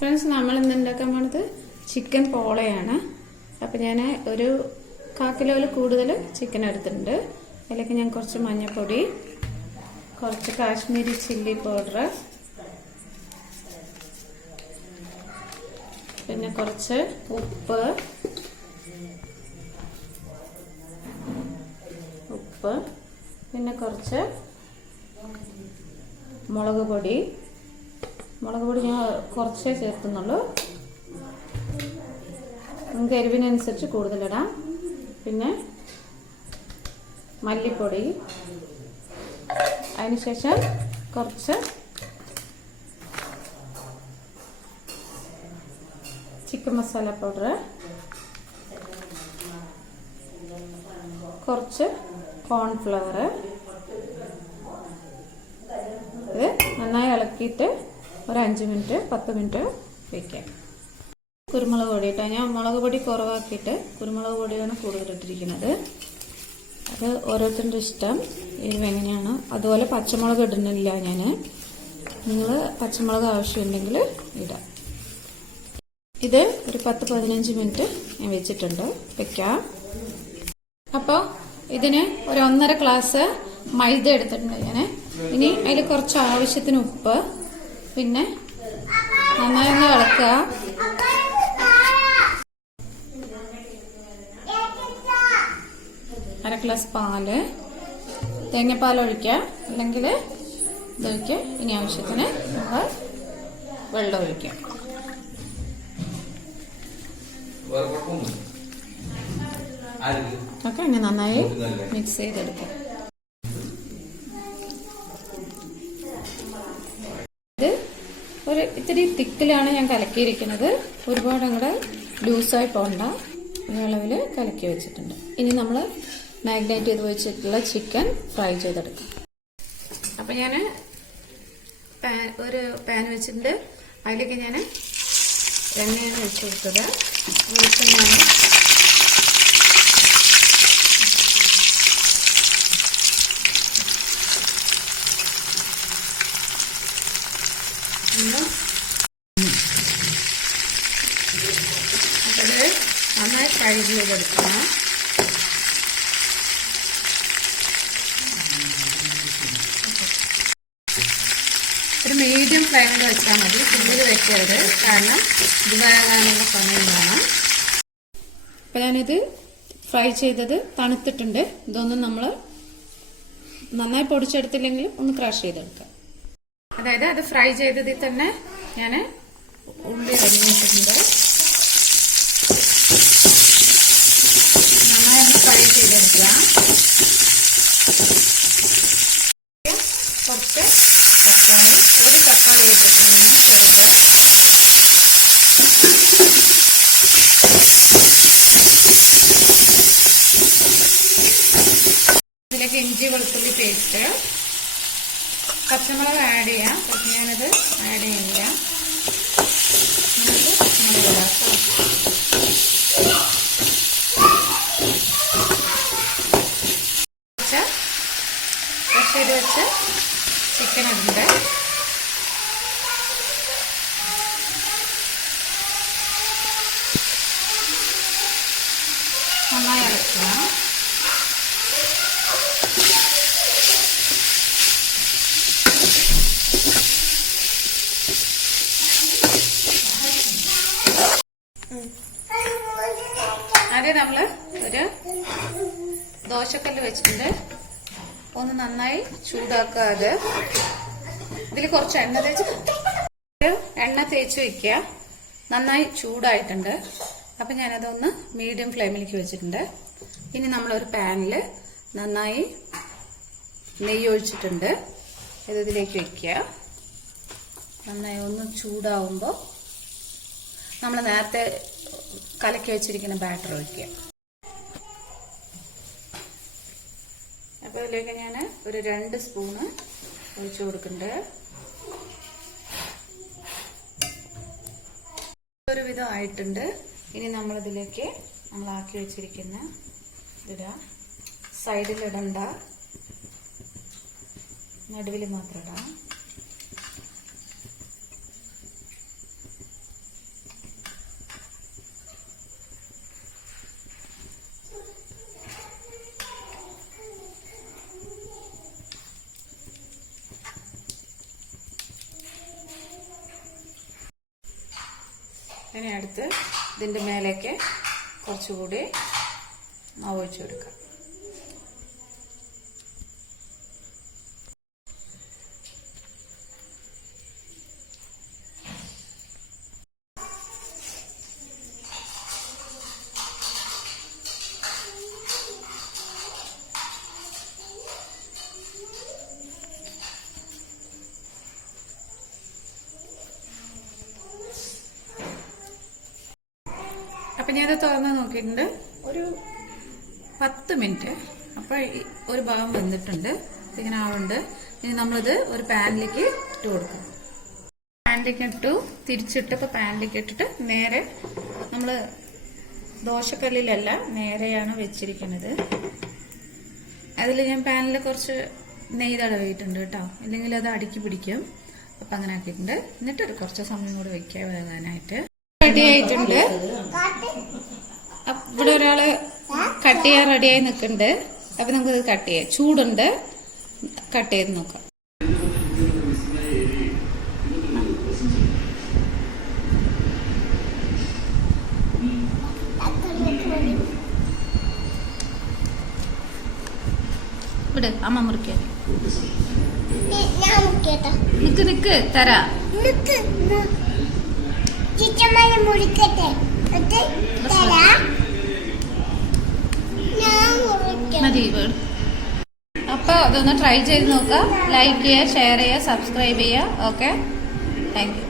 Friends, നമ്മൾ ഇന്ന് ഉണ്ടാക്കാൻ പോണത് ചിക്കൻ പോളയാണ്. അപ്പം ഞാൻ ഒരു 1/4 കിലോയിൽ കൂടുതൽ ചിക്കൻ എടുത്തിട്ടുണ്ട്. അതിലേക്ക് ഞാൻ കുറച്ച് മഞ്ഞൾപ്പൊടി, കുറച്ച് കാശ്മീരി ചില്ലി പൗഡർ, പിന്നെ കുറച്ച് ഉപ്പ്, പിന്നെ കുറച്ച് മുളക് പൊടി ഞാൻ കുറച്ചേ ചേർത്തുന്നുള്ളൂ. നിങ്ങൾക്ക് എരിവിനനുസരിച്ച് കൂടുതലിടാം. പിന്നെ മല്ലിപ്പൊടി, അതിനുശേഷം കുറച്ച് ചിക്കൻ മസാല പൗഡർ, കുറച്ച് കോൺഫ്ലവർ. ഇത് നന്നായി ഇളക്കിയിട്ട് ഒരു 5 മിനിറ്റ് 10 മിനിറ്റ് വയ്ക്കാം. കുരുമുളക് പൊടി ഇട്ടാൽ ഞാൻ മുളക് പൊടി കുറവാക്കിയിട്ട് കുരുമുളക് പൊടിയാണ് കൂടുതലിട്ടിരിക്കുന്നത്. അത് ഓരോരുത്തരുടെ ഇഷ്ടം എരിവ് എങ്ങനെയാണ്. അതുപോലെ പച്ചമുളക് ഇടുന്നില്ല ഞാൻ. നിങ്ങൾ പച്ചമുളക് ആവശ്യമുണ്ടെങ്കിൽ ഇടാം. ഇത് ഒരു 10-15 മിനിറ്റ് ഞാൻ വെച്ചിട്ടുണ്ട്. വെക്കാം. അപ്പോൾ ഇതിന് ഒരു 1.5 ഗ്ലാസ് മൈദ എടുത്തിട്ടുണ്ട് ഞാൻ. ഇനി അതിൽ കുറച്ച് ആവശ്യത്തിന് ഉപ്പ്, പിന്നെ നന്നായി ഒന്ന് ഇളക്കുക. അര ഗ്ലാസ് പാല്, തേങ്ങാപ്പാൽ ഒഴിക്കുക, അല്ലെങ്കിൽ ഇതൊഴിക്കുക. ഇനി ആവശ്യത്തിന് നമ്മൾ വെള്ളം ഒഴിക്കാം. ഓക്കെ, ഇനി നന്നായി മിക്സ് ചെയ്തെടുക്കാം. ഇത് ഒരു ഇത്തിരി തിക്കിലാണ് ഞാൻ കലക്കിയിരിക്കുന്നത്. ഒരുപാട് അങ്ങോട്ട് ലൂസായി പോകണ്ട. ഈ അളവിൽ കലക്കി വെച്ചിട്ടുണ്ട്. ഇനി നമ്മൾ മാഗ്നേറ്റ് ചെയ്ത് വെച്ചിട്ടുള്ള ചിക്കൻ ഫ്രൈ ചെയ്തെടുക്കാം. അപ്പം ഞാൻ ഒരു പാൻ വെച്ചിട്ടുണ്ട്. അതിലേക്ക് ഞാൻ എണ്ണയാണ് വെച്ച് കൊടുത്തത്. വെളിച്ചെണ്ണയാണ്. അത് നന്നായി ഫ്രൈ ചെയ്തെടുക്കണം. ഒരു മീഡിയം ഫ്ലെയിമിൽ വെച്ചാൽ മതി. കൂടുതൽ വെക്കരുത്, കാരണം ഇത് വേകാനുള്ള സമയം വേണം. അപ്പം ഞാനിത് ഫ്രൈ ചെയ്തത് തണുത്തിട്ടുണ്ട്. ഇതൊന്നും നമ്മൾ നന്നായി പൊടിച്ചെടുത്തില്ലെങ്കിലും ഒന്ന് ക്രഷ് ചെയ്തെടുക്കാം. അതായത് അത് ഫ്രൈ ചെയ്തതിൽ തന്നെ ഞാൻ ഉള്ളി അരിഞ്ഞിട്ടുണ്ട്. നന്നായി ഫ്രൈ ചെയ്തെടുക്കുക. കുറച്ച് തക്കാളി, ഒരു തക്കാളി വെച്ചിട്ടുണ്ട് ചെറുത്. ഇതിലേക്ക് ഇഞ്ചി വെളുത്തുള്ളി പേസ്റ്റ്, പച്ചമുളക് ആഡ് ചെയ്യാം. പക്ഷെ ഞാനത് ആഡ് ചെയ്യില്ല. നമുക്ക് പച്ചമുളക് ഇടാം. ഫ്രഷ് ചെയ്ത് വെച്ച് ചിക്കൻ ഇടുന്നുണ്ട്. നന്നായി ഇളക്കുക. ആദ്യം നമ്മൾ ഒരു ദോശക്കല്ല് വെച്ചിട്ടുണ്ട്. ഒന്ന് നന്നായി ചൂടാക്കുക. അത് ഇതിൽ കുറച്ച് എണ്ണ തേച്ച് വെക്കുക. നന്നായി ചൂടായിട്ടുണ്ട്. അപ്പം ഞാനതൊന്ന് മീഡിയം ഫ്ലെയിമിലേക്ക് വെച്ചിട്ടുണ്ട്. ഇനി നമ്മളൊരു പാനിൽ നന്നായി നെയ്യ് ഒഴിച്ചിട്ടുണ്ട്. ഇതിലേക്ക് വെക്കുക. നന്നായി ഒന്ന് ചൂടാവുമ്പോൾ നമ്മൾ നേരത്തെ കലക്കി വെച്ചിരിക്കുന്ന ബാറ്റർ ഒഴിക്കുക. അപ്പോൾ ഇതിലേക്ക് ഞാൻ ഒരു 2 സ്പൂണ് ഒഴിച്ചു കൊടുക്കുന്നുണ്ട്. ഒരു വിധം ആയിട്ടുണ്ട്. ഇനി നമ്മളിതിലേക്ക് നമ്മളാക്കി വെച്ചിരിക്കുന്ന ഇതിടാം. സൈഡിലിടണ്ട, നടുവിൽ മാത്രം ഇടാം. ഇനി അടുത്ത് ഇതിൻ്റെ മേലേക്ക് കുറച്ചുകൂടി മാവ് ഒഴിച്ചു കൊടുക്കാം. അപ്പം ഞാനത് തുറന്ന് നോക്കിയിട്ടുണ്ട്. ഒരു 10 മിനിറ്റ്. അപ്പോൾ ഒരു ഭാഗം വെന്തിട്ടുണ്ട്. ഇങ്ങനെ ആവുന്നുണ്ട്. ഇനി നമ്മളിത് ഒരു പാനിലേക്ക് ഇട്ട് കൊടുക്കും. പാനിലേക്ക് ഇട്ടു, തിരിച്ചിട്ട് ഇപ്പോൾ പാനിലേക്ക് ഇട്ടിട്ട് നേരെ നമ്മൾ ദോശക്കല്ലിലല്ല, നേരെയാണ് വെച്ചിരിക്കുന്നത്. അതിൽ ഞാൻ പാനിൽ കുറച്ച് നെയ്യ് തടവിയിട്ടുണ്ട് കേട്ടോ, ഇല്ലെങ്കിൽ അത് അടുക്കി പിടിക്കും. അപ്പം അങ്ങനെ ആക്കിയിട്ടുണ്ട്. എന്നിട്ട് കുറച്ച് സമയം കൂടെ വെക്കാൻ വേകാനായിട്ട് റെഡി ആയിട്ടുണ്ട്. ഇവിടെ ഒരാള് കട്ട് ചെയ്യാൻ റെഡിയായി നിൽക്കുന്നുണ്ട്. അപ്പൊ നമുക്കിത് കട്ട് ചെയ്യാം. ചൂടുണ്ട്, കട്ട് ചെയ്ത് നോക്കാം. ഇവിടെ അമ്മ മുറിക്കാൻ നിക്ക് തരാ. മതി. അപ്പൊ അതൊന്ന് ട്രൈ ചെയ്ത് നോക്കാം. ലൈക്ക് ചെയ്യുക, ഷെയർ ചെയ്യുക, സബ്സ്ക്രൈബ് ചെയ്യുക. Okay, thank you.